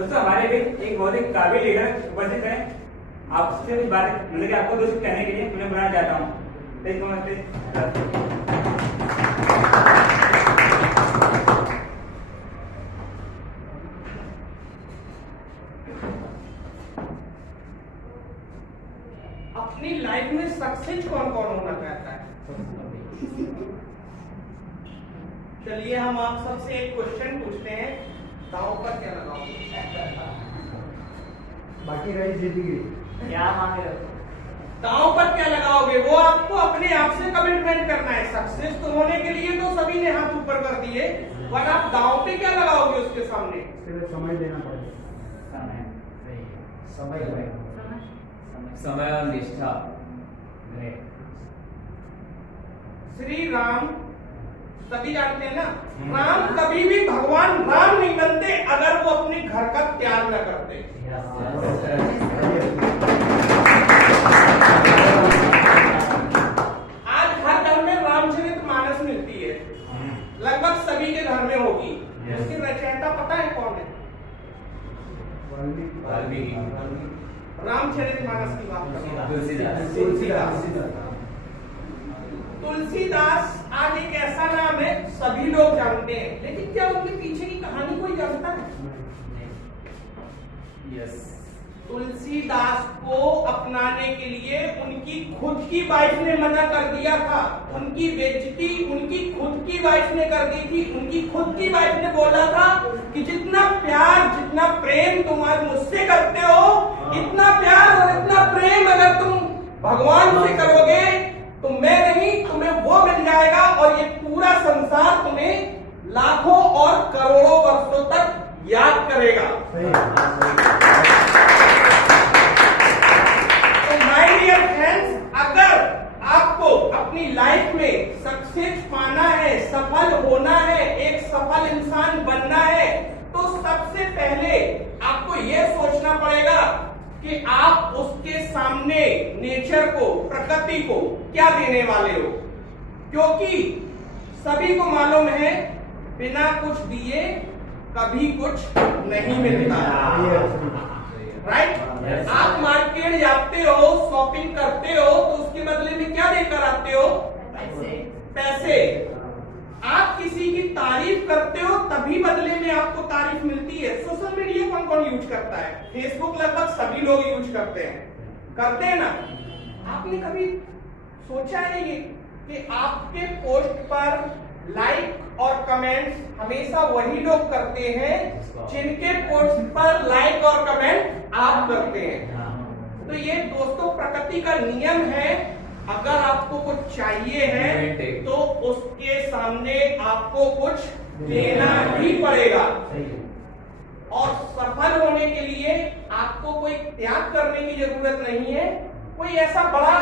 दोस्तों हमारे भी एक बहुत ही काबिल लीडर उपस्थित है। आपसे कुछ बात मतलब कि आपको दोस्त कहने के लिए उन्हें बुलाना चाहता हूँ। अपनी लाइफ में सक्सेस कौन कौन होना चाहता है? चलिए हम आप सबसे एक क्वेश्चन पूछते हैं, दांव पर क्या लगाओगे? बाकी रही जिंदगी क्या मांगे दांव पर क्या लगाओगे? वो आपको अपने आप से कमिटमेंट करना है। सक्सेस तो होने के लिए तो सभी ने हाथ ऊपर कर दिए, पर आप दांव पे क्या लगाओगे उसके सामने? सिर्फ समय देना पड़ेगा। समय और निष्ठा। श्री राम सभी जानते हैं ना, राम कभी भी भगवान राम नहीं बनते अगर वो अपने घर का त्याग न करते। आज हर घर में रामचरितमानस मिलती है, लगभग सभी के घर में होगी। उसकी रचयिता पता है कौन है? रामचरितमानस की बात तुलसीदास। तुलसीदास आज एक ऐसा नाम है सभी लोग जानते हैं, लेकिन क्या उनके पीछे की कहानी कोई जानता है? यस। तुलसीदास को अपनाने के लिए उनकी खुद की वाइफ ने मना कर दिया था। उनकी बेइज्जती उनकी खुद की वाइफ ने कर दी थी। उनकी खुद की वाइफ ने बोला था कि जितना प्यार जितना प्रेम तुम आज मुझसे करते हो, इतना प्यार और इतना प्रेम अगर तुम भगवान से करोगे तो मैं नहीं, तुम्हें वो मिल जाएगा और ये पूरा संसार तुम्हें लाखों और करोड़ों वर्षों तक याद करेगा। तो माय डियर फ्रेंड्स, अगर आपको अपनी लाइफ में सक्सेस पाना है, सफल होना है, एक सफल इंसान बनना है, तो सबसे पहले आपको यह सोचना पड़ेगा कि आप उसके सामने नेचर को, प्रकृति को क्या देने वाले हो। क्योंकि सभी को मालूम है बिना कुछ दिए कभी कुछ नहीं मिलता। राइट? आप मार्केट जाते हो, शॉपिंग करते हो, तो उसके बदले में क्या देकर आते हो? पैसे। आप किसी की तारीफ करते हो तभी बदले में आपको तारीफ मिलती है। सोशल मीडिया कौन कौन यूज करता है? फेसबुक लगभग सभी लोग यूज करते हैं ना? आपने कभी सोचा है ये कि आपके पोस्ट पर लाइक और कमेंट्स हमेशा वही लोग करते हैं जिनके पोस्ट पर लाइक और कमेंट आप करते हैं। तो ये दोस्तों प्रकृति का नियम है। अगर आपको कुछ चाहिए है तो उसके सामने आपको कुछ देना ही पड़ेगा। और सफल होने के लिए आपको कोई त्याग करने की जरूरत नहीं है, कोई ऐसा बड़ा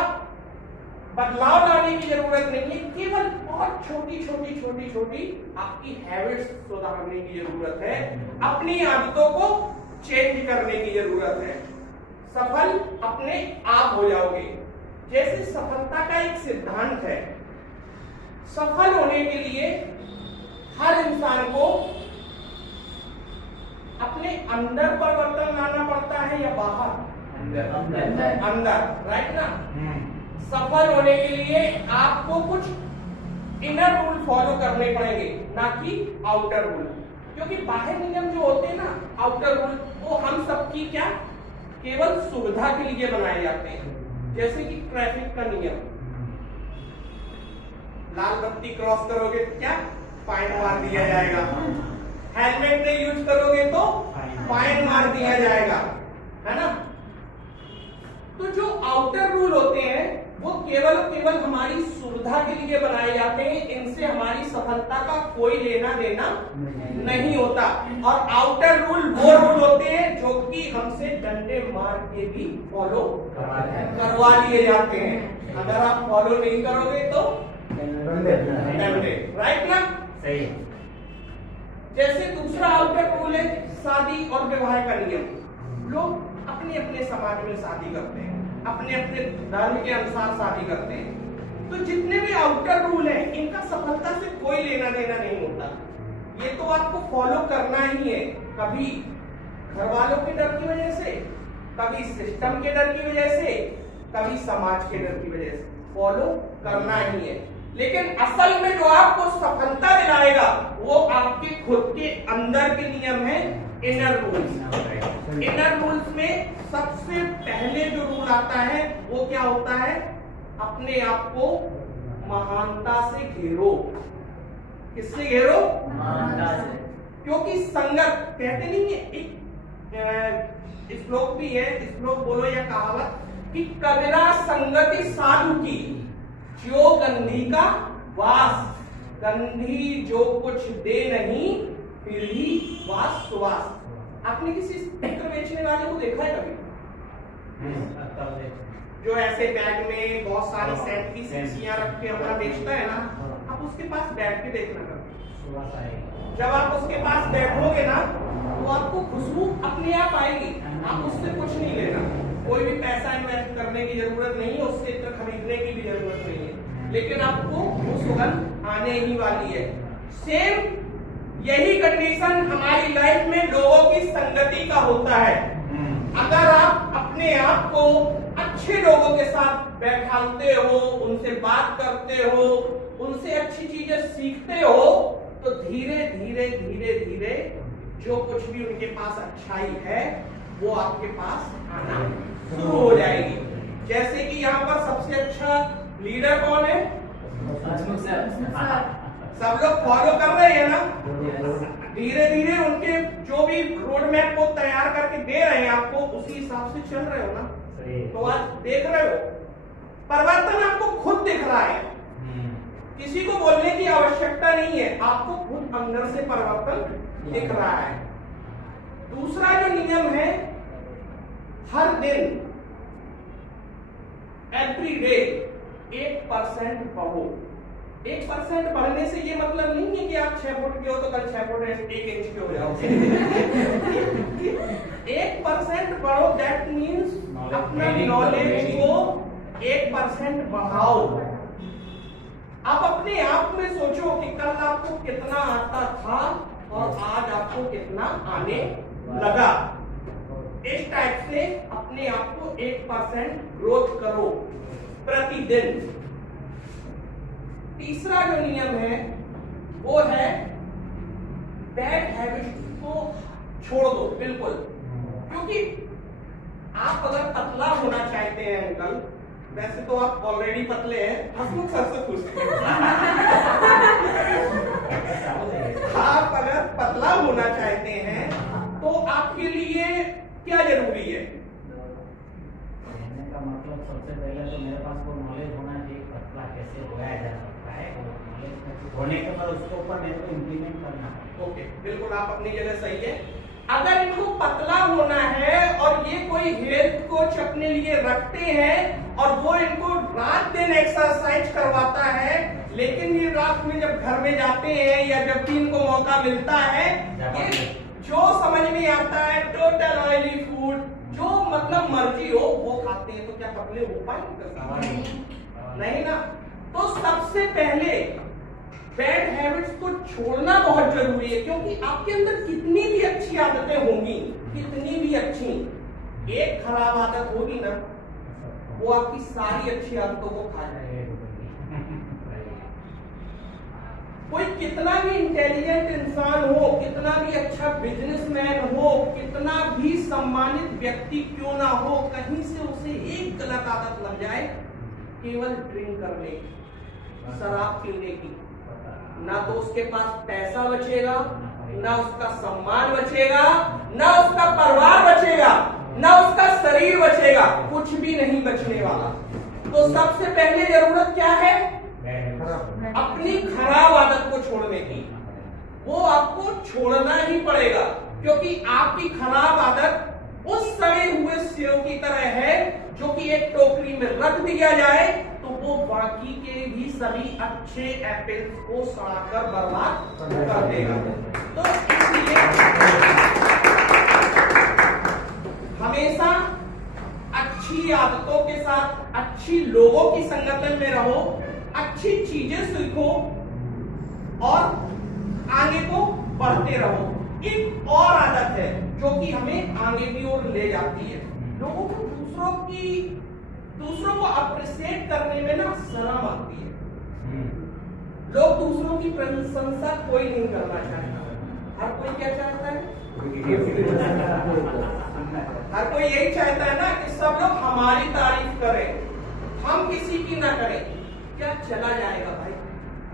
बदलाव लाने की जरूरत नहीं है। केवल बहुत छोटी छोटी छोटी छोटी आपकी हैबिट्स सुधारने की जरूरत है, अपनी आदतों को चेंज करने की जरूरत है। सफल अपने आप हो जाओगे। जैसे सफलता का एक सिद्धांत है, सफल होने के लिए हर इंसान को अपने अंदर परिवर्तन लाना पड़ता है या बाहर? अंदर। राइट ना? सफल होने के लिए आपको कुछ इनर रूल फॉलो करने पड़ेंगे, ना कि आउटर रूल। क्योंकि बाहर नियम जो होते हैं ना, आउटर रूल, वो हम सबकी क्या केवल सुविधा के लिए बनाए जाते हैं। जैसे कि ट्रैफिक का नियम, लाल बत्ती क्रॉस करोगे तो क्या फाइन मार दिया जाएगा, हेलमेट नहीं यूज करोगे तो फाइन मार दिया जाएगा, है ना? तो जो आउटर रूल होते हैं वो केवल हमारी सुविधा के लिए बनाए जाते हैं। इनसे हमारी सफलता का कोई लेना देना नहीं होता। और आउटर रूल वो रूल होते हैं जो कि हमसे डंडे मार के भी फॉलो करवा लिए जाते हैं। अगर आप फॉलो नहीं करोगे तो डंडे। राइट ना? सही। जैसे दूसरा आउटर रूल है शादी और विवाह का नियम। लोग अपने अपने समाज में शादी करते हैं, अपने अपने धर्म के अनुसार शादी करते हैं। तो जितने भी आउटर रूल हैं इनका सफलता से कोई लेना देना नहीं होता। ये तो आपको फॉलो करना ही है। कभी घर वालों के डर की वजह से, कभी सिस्टम के डर की वजह से, कभी समाज के डर की वजह से फॉलो करना ही है। लेकिन असल में जो आपको सफलता दिलाएगा वो आपके खुद के अंदर के नियम है, इनर रूल्स। इनर रूल्स में सबसे पहले जो रूल आता है वो क्या होता है? अपने आप को महानता से घेरो। किससे घेरो? महानता से। क्योंकि संगत, कहते नहीं है, एक श्लोक भी है, श्लोक बोलो या कहावत, कि कबीरा संगति साधु की, जो गंधी का वास, गंधी जो कुछ दे नहीं फिर ही वास सुवास। आपने किसी स्पीकर बेचने वाले को देखा है कभी? जो ऐसे बैग में बहुत सारी सेंट की शीशियां रख के अपना बेचता है ना, आप उसके पास बैठ के देखना कभी। जब आप उसके पास बैठोगे ना तो आपको खुशबू अपने आप आएगी, आप उससे कुछ नहीं लेना, कोई भी पैसा इन्वेस्ट करने की जरूरत नहीं है, उससे इतना खरीदने की भी जरूरत नहीं है, लेकिन आपको वो सुगंध आने ही वाली है। सेम यही कंडीशन हमारी लाइफ में लोगों की संगति का होता है। अगर आप अपने आप को अच्छे लोगों के साथ बैठाते हो, उनसे बात करते हो, उनसे अच्छी चीजें सीखते हो, तो धीरे धीरे धीरे धीरे जो कुछ भी उनके पास अच्छाई है वो आपके पास आना शुरू हो जाएगी। जैसे कि यहाँ पर सबसे अच्छा लीडर कौन है? सब लोग फॉलो कर रहे हैं ना? धीरे धीरे उनके जो भी रोड मैप को तैयार करके दे रहे हैं आपको, उसी हिसाब से चल रहे हो ना? तो आज देख रहे हो परिवर्तन, आपको खुद दिख रहा है, किसी को बोलने की आवश्यकता नहीं है, आपको खुद अंदर से परिवर्तन दिख रहा है। दूसरा जो नियम है, हर दिन एवरी डे 1% बढ़ो। 1% बढ़ने से ये मतलब नहीं है कि आप 6 फुट के हो तो कल 6 फुट 1 इंच के हो जाओगे। 1% बढ़ो, दैट मीन्स अपना नॉलेज को 1% बढ़ाओ। आप अपने आप में सोचो कि कल आपको कितना आता था और आज आपको कितना आने लगा। इस टाइप से अपने आप को 1% ग्रोथ करो प्रतिदिन। तीसरा जो नियम है वो है बैड हैबिट को छोड़ दो बिल्कुल। क्योंकि आप अगर पतला होना चाहते हैं अंकल, वैसे तो आप ऑलरेडी पतले हैं, हसमुख सर से पूछते हैं। आप अगर पतला होना चाहते हैं तो आपके लिए क्या जरूरी है? कहने का मतलब सबसे पहले तो मेरे पास वो नॉलेज होना चाहिए पतला कैसे होया जा सकता है, और नॉलेज होने के बाद उसके ऊपर मेरे को इम्प्लीमेंट करना है। ओके, बिल्कुल आप अपनी जगह सही है। अगर इनको पतला होना है और ये कोई हेल्थ कोच अपने लिए रखते हैं और वो इनको रात दिन एक्सरसाइज करवाता है, लेकिन ये रात में जब घर में जाते हैं या जब भी इनको मौका मिलता है, ये जो समझ में आता है टोटल ऑयली फूड, जो मतलब मर्जी हो वो खाते हैं, तो क्या पतले हो पाएंगे? नहीं ना। तो सबसे पहले बैड हैबिट्स को छोड़ना बहुत जरूरी है, क्योंकि आपके अंदर कितनी भी अच्छी आदतें होंगी, कितनी भी अच्छी, एक खराब आदत होगी ना, वो आपकी सारी अच्छी आदतों को खा जाएगी। कोई कितना भी इंटेलिजेंट इंसान हो, कितना भी अच्छा बिजनेसमैन हो, कितना भी सम्मानित व्यक्ति क्यों ना हो, कहीं से उसे एक गलत आदत लग जाए, केवल ड्रिंक करने की, शराब पीने की, ना तो उसके पास पैसा बचेगा, ना उसका सम्मान बचेगा, ना उसका परिवार बचेगा, ना उसका शरीर बचेगा, कुछ भी नहीं बचने वाला। तो सबसे पहले जरूरत क्या है? अपनी खराब आदत को छोड़ने की। वो आपको छोड़ना ही पड़ेगा, क्योंकि आपकी खराब आदत उस सड़े हुए सेव की तरह है जो कि एक टोकरी में रख दिया जाए तो वो बाकी के भी सभी अच्छे एप्पल्स को सड़ाकर बर्बाद कर देगा। तो इसलिए हमेशा अच्छी आदतों के साथ अच्छी लोगों की संगत में रहो, अच्छी चीजें सीखो और आगे को बढ़ते रहो। एक और आदत है है जो कि हमें आगे की ओर ले जाती है। लोगों को दूसरों को अप्रिशिएट करने में ना शर्म आती है। लोग दूसरों की प्रशंसा कोई नहीं करना चाहता। हर कोई क्या चाहता है? हर कोई यही चाहता है ना कि सब लोग हमारी तारीफ करें, हम किसी की ना करें। क्या चला जाएगा भाई?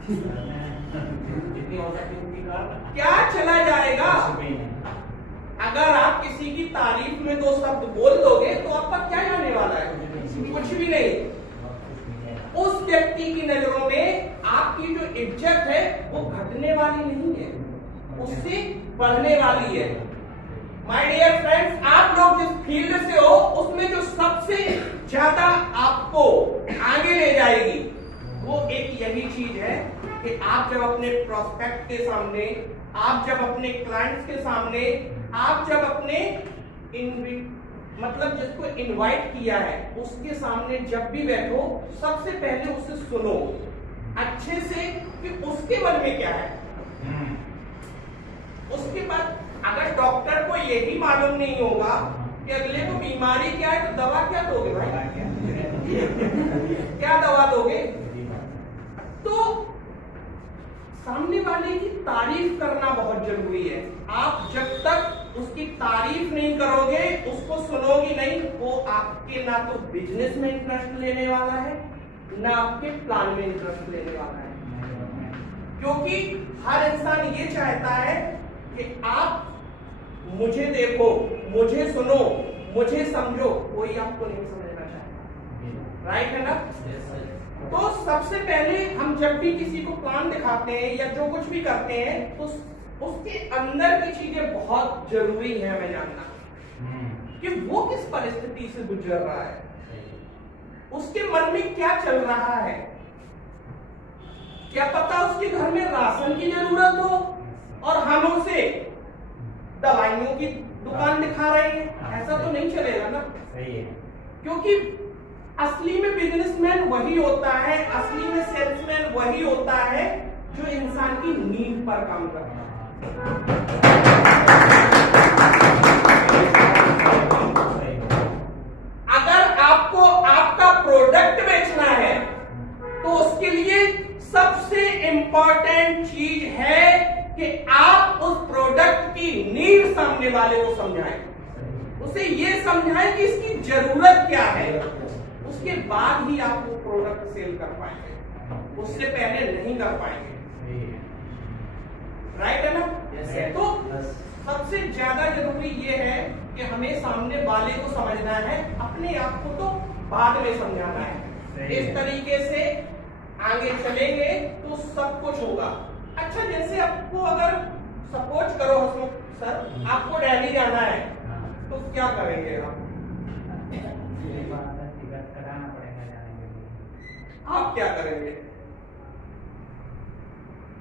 जितनी हो सकती है उतनी कर। क्या चला जाएगा? अगर आप किसी की तारीफ में 2 शब्द बोल दोगे तो आपका क्या जाने वाला है? कुछ भी नहीं। उस व्यक्ति की नजरों में आपकी जो इज्जत है वो घटने वाली नहीं है, उससे बढ़ने वाली है। माय डियर फ्रेंड्स, आप लोग जिस फील्ड से हो उसमें जो सबसे ज्यादा आपको आगे ले जाएगी वो एक यही चीज है कि आप जब अपने प्रोस्पेक्ट के सामने, आप जब अपने क्लाइंट्स के सामने, आप जब अपने मतलब जिसको इनवाइट किया है उसके सामने जब भी बैठो, सबसे पहले उसे सुनो अच्छे से कि उसके मन में क्या है। उसके बाद अगर डॉक्टर को यही मालूम नहीं होगा कि अगले को बीमारी क्या है तो दवा क्या दोगे भाई? क्या दवा दोगे? तो सामने वाले की तारीफ करना बहुत जरूरी है। आप जब तक उसकी तारीफ नहीं करोगे, उसको सुनोगी नहीं, वो आपके ना तो बिजनेस में इंटरेस्ट लेने वाला है ना आपके प्लान में इंटरेस्ट लेने वाला है। क्योंकि हर इंसान ये चाहता है कि आप मुझे देखो, मुझे सुनो, मुझे समझो, कोई आपको नहीं समझना चाहता। राइट है ना? तो सबसे पहले हम जब भी किसी को प्लान दिखाते हैं या जो कुछ भी करते हैं तो उसके अंदर की चीजें बहुत जरूरी है हमें जानना कि वो किस परिस्थिति से गुजर रहा है, उसके मन में क्या चल रहा है। क्या पता उसके घर में राशन की जरूरत हो और हम उसे दवाइयों की दुकान दिखा रहे हैं, ऐसा तो नहीं चलेगा ना। सही है। क्योंकि असली में बिजनेसमैन वही होता है, असली में सेल्समैन वही होता है जो इंसान की नीड पर काम करता है। अगर आपको आपका प्रोडक्ट बेचना है तो उसके लिए सबसे इंपॉर्टेंट चीज है कि आप उस प्रोडक्ट की नीड सामने वाले को समझाएं, उसे ये समझाएं कि इसकी जरूरत क्या है। उसके बाद ही आप वो प्रोडक्ट सेल कर पाएंगे, उससे पहले नहीं कर पाएंगे। राइट है ना? तो सबसे ज्यादा जरूरी ये है कि हमें सामने वाले को समझना है, अपने आप को तो बाद में समझाना है। इस तरीके से आगे चलेंगे तो सब कुछ होगा। अच्छा, जैसे आपको अगर सपोज करो हसमुख सर, आपको दिल्ली जाना है तो क्या करेंगे आप? टिकट कराना पड़ेगा जाने के लिए। आप क्या करेंगे?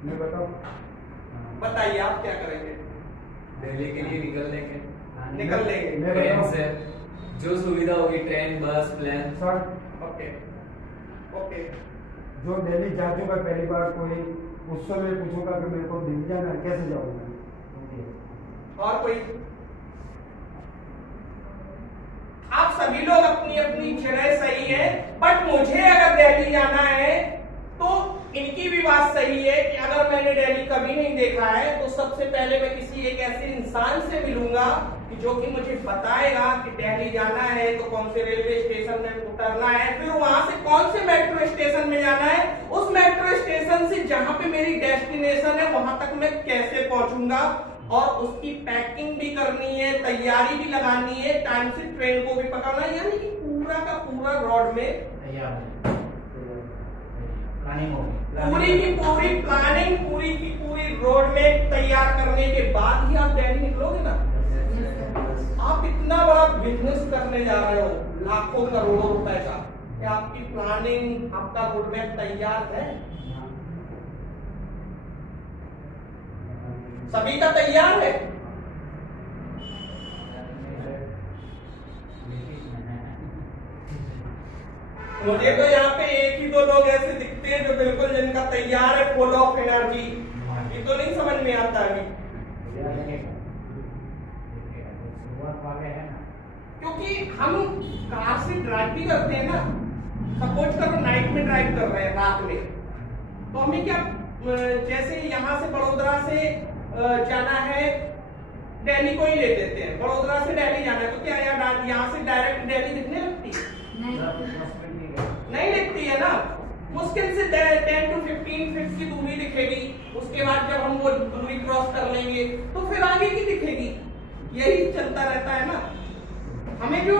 मैं बताऊं? बताइए, आप क्या करेंगे? दिल्ली के लिए निकल लेंगे। मैं ट्रेन बताऊं? से जो सुविधा होगी, ट्रेन, बस, प्लेन। Sir, okay okay. जो दिल्ली जा चुका पहली बार, कोई उससे मैं पूछूंगा कि मेरे को दिल्ली जाना है, कैसे जाऊंगा? और कोई? आप सभी लोग अपनी अपनी जगह सही है, बट मुझे अगर दिल्ली जाना है तो इनकी भी बात सही है कि अगर मैंने दिल्ली कभी नहीं देखा है तो सबसे पहले मैं किसी एक ऐसे इंसान से मिलूंगा कि जो कि मुझे बताएगा कि दिल्ली जाना है तो कौन से रेलवे स्टेशन में उतरना है, फिर वहां से कौन से मेट्रो स्टेशन में जाना है, उस मेट्रो स्टेशन से जहां पे मेरी डेस्टिनेशन है वहां तक मैं कैसे पहुंचूंगा, और उसकी पैकिंग भी करनी है, तैयारी भी लगानी है, टाइम से ट्रेन को भी पकड़ना है, यानी कि पूरा का पूरा रोड में प्लानिंग होगी। पूरी की पूरी प्लानिंग, पूरी की पूरी रोड में तैयार करने के बाद ही आप दिल्ली निकलोगे ना। आप इतना बड़ा बिजनेस करने जा रहे हो, लाखों करोड़ों रुपए का, क्या आपकी प्लानिंग, आपका रोड मैप तैयार है? सभी का तैयार है? मुझे तो यहाँ पे एक ही दो लोग ऐसे दिखते हैं जो बिल्कुल जिनका तैयार है, फुल ऑफ एनर्जी। ये तो नहीं समझ में आता अभी। वाले है ना, क्योंकि हम कार से ड्राइव भी करते हैं ना, सपोज करो नाइट में ड्राइव कर रहे हैं, रात में, तो हमें क्या, जैसे यहाँ से बड़ोदरा से जाना है, दिल्ली को ही ले लेते हैं, बड़ोदरा से दिल्ली जाना है, तो क्या यहाँ से डायरेक्ट दिल्ली दिखने लगती है? नहीं दिखती है ना, मुश्किल से 10 to 15 फीट की दूरी दिखेगी। उसके बाद जब हम वो दूरी क्रॉस कर लेंगे तो फिर आगे की दिखेगी। यही चलता रहता है ना। हमें जो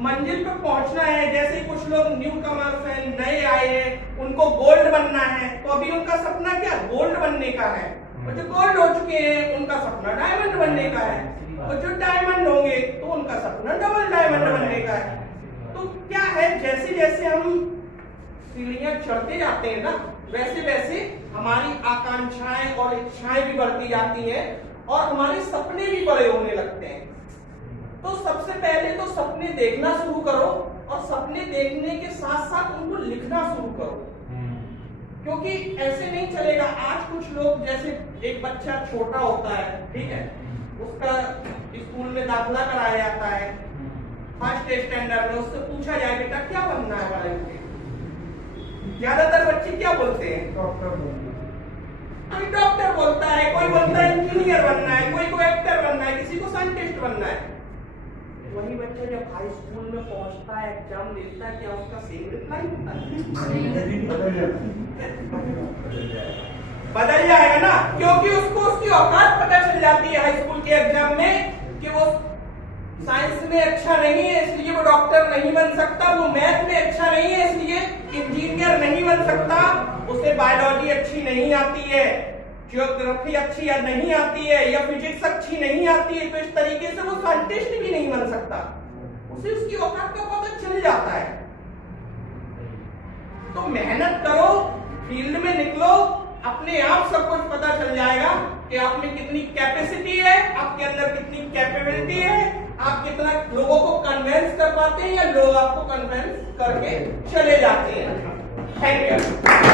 मंजिल पर पहुंचना है, जैसे कुछ लोग न्यू कमर्स हैं, नए आए हैं, उनको गोल्ड बनना है, तो अभी उनका सपना क्या, गोल्ड बनने का है। और जो गोल्ड हो चुके हैं उनका सपना डायमंड बनने का है, और जो डायमंड होंगे तो उनका सपना डबल डायमंड बनने का है। तो क्या है, जैसे जैसे हम सीढ़ियां चढ़ते जाते हैं ना, वैसे वैसे हमारी आकांक्षाएं और इच्छाएं भी बढ़ती जाती हैं और हमारे सपने भी बड़े होने लगते हैं। तो सबसे पहले तो सपने देखना शुरू करो, और सपने देखने के साथ साथ उनको लिखना शुरू करो, क्योंकि ऐसे नहीं चलेगा। आज कुछ लोग, जैसे एक बच्चा छोटा होता है, ठीक है, उसका स्कूल में दाखिला कराया जाता है, फर्स्ट स्टैंडर्ड में, उससे पूछा जाए बेटा क्या बनना है बड़े होके, ज्यादातर बच्चे क्या बोलते हैं, डॉक्टर बोलते हैं। कोई डॉक्टर बोलता है, कोई बोलता है इंजीनियर बनना है, कोई को एक्टर बनना है, किसी को साइंटिस्ट बनना है। वही बच्चा जब हाई स्कूल में पहुंचता है, एग्जाम देता है, क्या उसका सेम रिप्लाई होता है? बदल जाएगा ना, क्योंकि उसको उसकी औकात पता चल जाती है हाई स्कूल के एग्जाम में कि वो साइंस में अच्छा नहीं है इसलिए वो डॉक्टर नहीं बन सकता, वो मैथ में अच्छा नहीं है इसलिए इंजीनियर नहीं बन सकता, उसे बायोलॉजी अच्छी नहीं आती है, ज्योग्राफी अच्छी या नहीं आती है, या फिजिक्स अच्छी नहीं आती है, तो इस तरीके से वो साइंटिस्ट भी नहीं बन सकता। उसे उसकी औकात का पता चल जाता है। तो मेहनत करो, फील्ड में निकलो, अपने आप सब कुछ पता चल जाएगा कि आप में कितनी कैपेसिटी है, आपके अंदर कितनी कैपेबिलिटी है, आप कितना लोगों को कन्विंस कर पाते हैं या लोग आपको कन्विंस करके चले जाते हैं। Thank you.